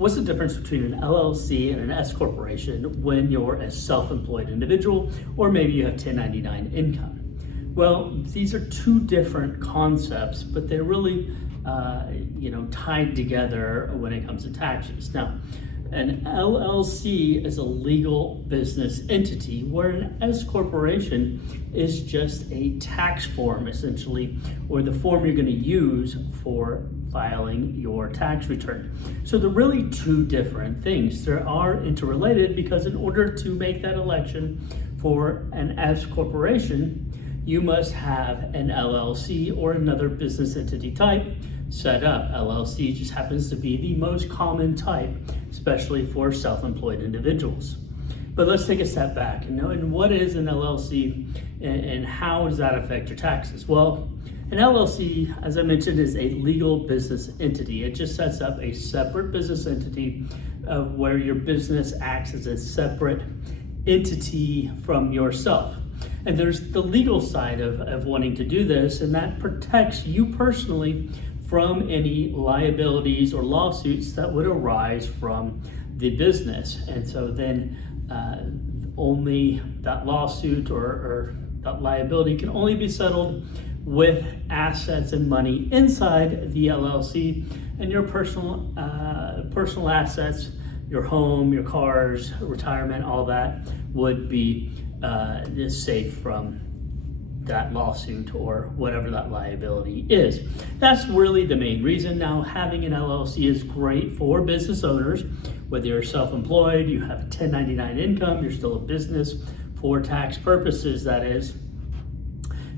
what's the difference between an LLC and an S-corporation when you're a self-employed individual, or maybe you have 1099 income? Well, these are two different concepts, but they're really tied together when it comes to taxes. Now, an LLC is a legal business entity, where an S-corporation is just a tax form, essentially, or the form you're going to use for filing your tax return. So they're really two different things. They are interrelated because in order to make that election for an S-corporation, you must have an LLC or another business entity type set up. LLC just happens to be the most common type, especially for self-employed individuals. But let's take a step back and what is an LLC and how does that affect your taxes? Well, an LLC, as I mentioned, is a legal business entity. It just sets up a separate business entity where your business acts as a separate entity from yourself. And there's the legal side of wanting to do this, and that protects you personally from any liabilities or lawsuits that would arise from the business. And so then only that lawsuit or that liability can only be settled with assets and money inside the LLC, and your personal assets, your home, your cars, retirement, all that would be safe from that lawsuit or whatever that liability is. That's really the main reason. Now, having an LLC is great for business owners, whether you're self-employed, you have 1099 income, you're still a business for tax purposes, that is.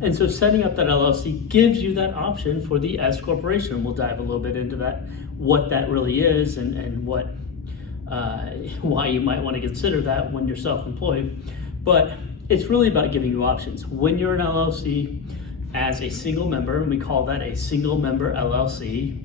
And so setting up that LLC gives you that option for the S-corporation. We'll dive a little bit into that, what that really is and what why you might want to consider that when you're self-employed. But it's really about giving you options. When you're an LLC as a single member, and we call that a single member LLC,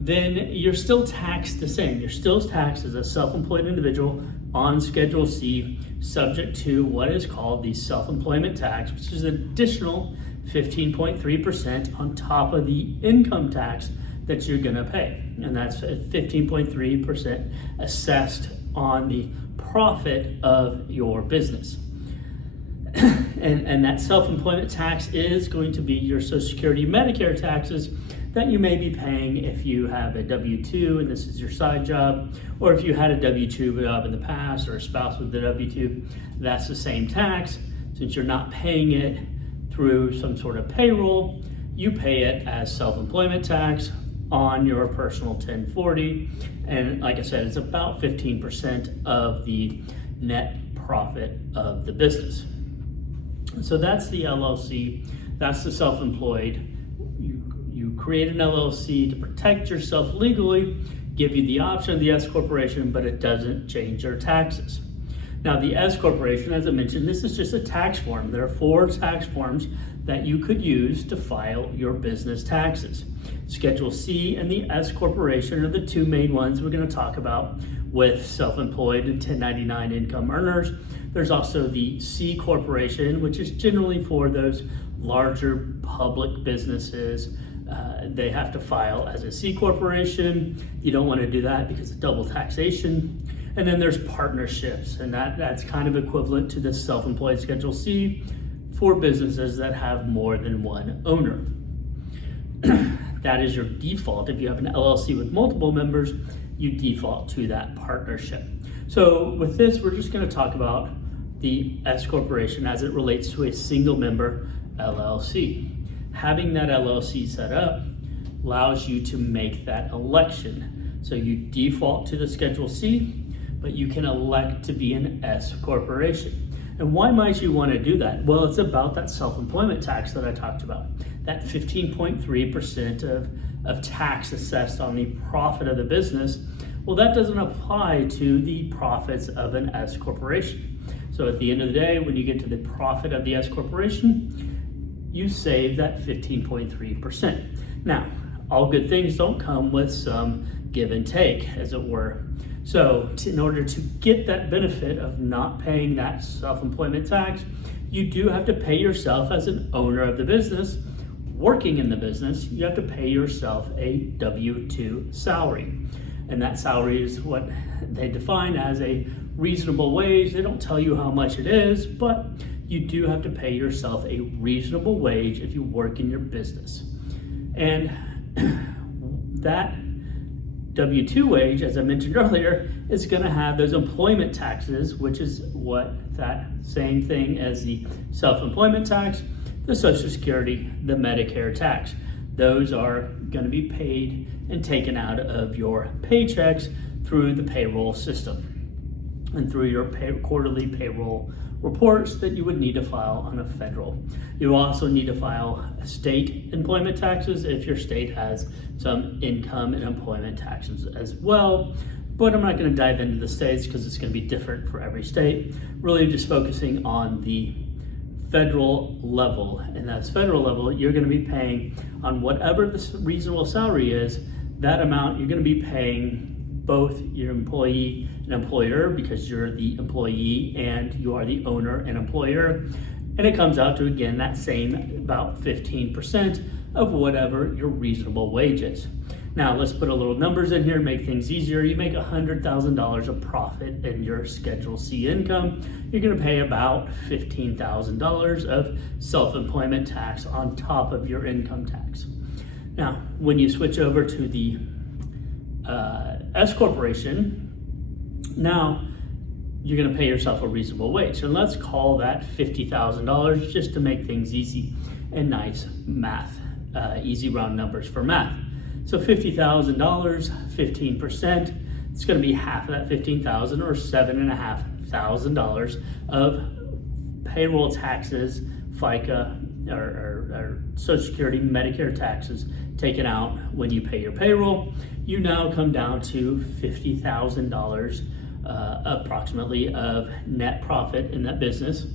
then you're still taxed the same. You're still taxed as a self-employed individual on Schedule C, subject to what is called the self-employment tax, which is an additional 15.3% on top of the income tax that you're gonna pay. And that's 15.3% assessed on the profit of your business. And that self-employment tax is going to be your Social Security, Medicare taxes that you may be paying if you have a W-2 and this is your side job, or if you had a W-2 job in the past or a spouse with a W-2, that's the same tax. Since you're not paying it through some sort of payroll, you pay it as self-employment tax on your personal 1040. And like I said, it's about 15% of the net profit of the business. So that's the LLC, that's the self-employed. You create an LLC to protect yourself legally, give you the option of the S-corporation, but it doesn't change your taxes. Now the S-corporation, as I mentioned, this is just a tax form. There are 4 tax forms that you could use to file your business taxes. Schedule C and the S-corporation are the 2 main ones we're going to talk about with self-employed and 1099 income earners. There's also the C-corporation, which is generally for those larger public businesses. They have to file as a C-corporation. You don't want to do that because of double taxation. And then there's partnerships, and that's kind of equivalent to the self-employed Schedule C for businesses that have more than one owner. That is your default. If you have an LLC with multiple members, you default to that partnership. So with this, we're just going to talk about the S-corporation as it relates to a single member LLC. Having that LLC set up allows you to make that election. So you default to the Schedule C, but you can elect to be an S-corporation. And why might you want to do that? Well, it's about that self-employment tax that I talked about. That 15.3% of tax assessed on the profit of the business. Well, that doesn't apply to the profits of an S-corporation. So at the end of the day, when you get to the profit of the S-corporation, you save that 15.3%. Now, all good things don't come with some give and take, as it were. So in order to get that benefit of not paying that self-employment tax, you do have to pay yourself as an owner of the business, working in the business, you have to pay yourself a W-2 salary. and that salary is what they define as a reasonable wage. They don't tell you how much it is, but you do have to pay yourself a reasonable wage if you work in your business. And that W-2 wage, as I mentioned earlier, is going to have those employment taxes, which is what that same thing as the self-employment tax, the Social Security, the Medicare tax. Those are going to be paid and taken out of your paychecks through the payroll system and through your quarterly payroll reports that you would need to file on a federal. You also need to file state employment taxes if your state has some income and employment taxes as well. But I'm not going to dive into the states because it's going to be different for every state. Really just focusing on the federal level. And that's federal level, you're going to be paying on whatever the reasonable salary is, that amount you're going to be paying both your employee and employer, because you're the employee and you are the owner and employer. And it comes out to, again, that same about 15% of whatever your reasonable wage is. Now let's put a little numbers in here, make things easier. You make $100,000 of profit in your Schedule C income, you're gonna pay about $15,000 of self-employment tax on top of your income tax. Now, when you switch over to the S-corporation, now you're going to pay yourself a reasonable wage. And let's call that $50,000 just to make things easy and nice math, easy round numbers for math. So $50,000, 15%, it's going to be half of that $15,000 or $7,500 of payroll taxes, FICA, or Social Security, Medicare taxes taken out when you pay your payroll. You now come down to $50,000 approximately of net profit in that business.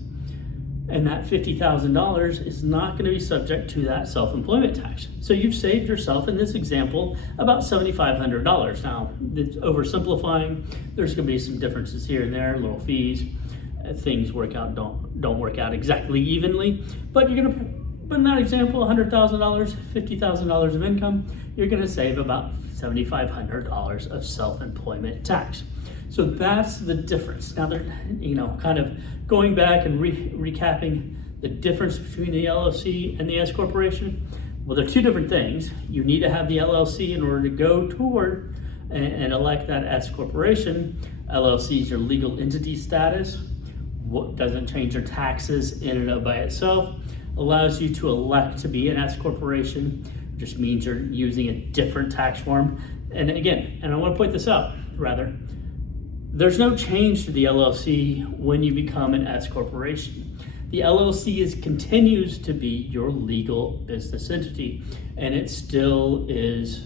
And that $50,000 is not going to be subject to that self-employment tax. So you've saved yourself, in this example, about $7,500. Now, it's oversimplifying. There's going to be some differences here and there, little fees. Things work out, don't work out exactly evenly, but you're going to, in that example, $100,000, $50,000 of income, you're going to save about $7,500 of self-employment tax. So that's the difference. Now they're, kind of going back and recapping the difference between the LLC and the S-corporation. Well, they're two different things. You need to have the LLC in order to go toward and elect that S-corporation. LLC is your legal entity status. What doesn't change your taxes in and of by itself. Allows you to elect to be an S-corporation. Just means you're using a different tax form. And again, and I want to point this out, rather, there's no change to the LLC when you become an S-corporation. The LLC continues to be your legal business entity, and it still is,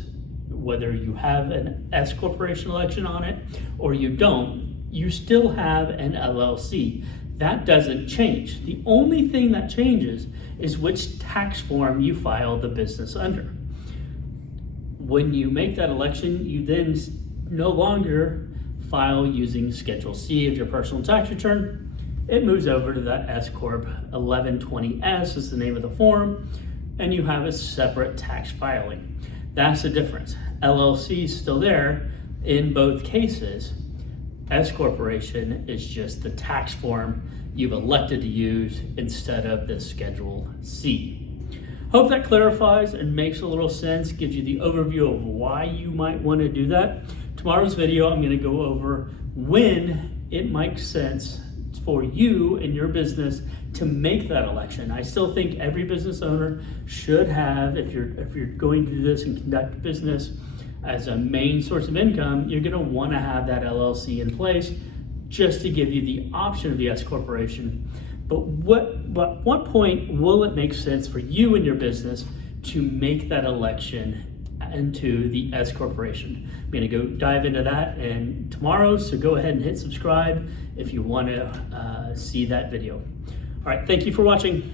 whether you have an S-corporation election on it or you don't, you still have an LLC. That doesn't change. The only thing that changes is which tax form you file the business under. When you make that election, you then no longer file using Schedule C of your personal tax return. It moves over to that S-Corp 1120S is the name of the form, and you have a separate tax filing. That's the difference. LLC is still there in both cases. S-corporation is just the tax form you've elected to use instead of the Schedule C. Hope that clarifies and makes a little sense, gives you the overview of why you might want to do that. Tomorrow's video, I'm going to go over when it makes sense for you and your business to make that election. I still think every business owner should have, if you're going to do this and conduct business as a main source of income, you're going to want to have that LLC in place just to give you the option of the S-corporation. But what point will it make sense for you and your business to make that election into the S-corporation? I'm going to go dive into that and tomorrow, so go ahead and hit subscribe if you want to see that video. All right, thank you for watching.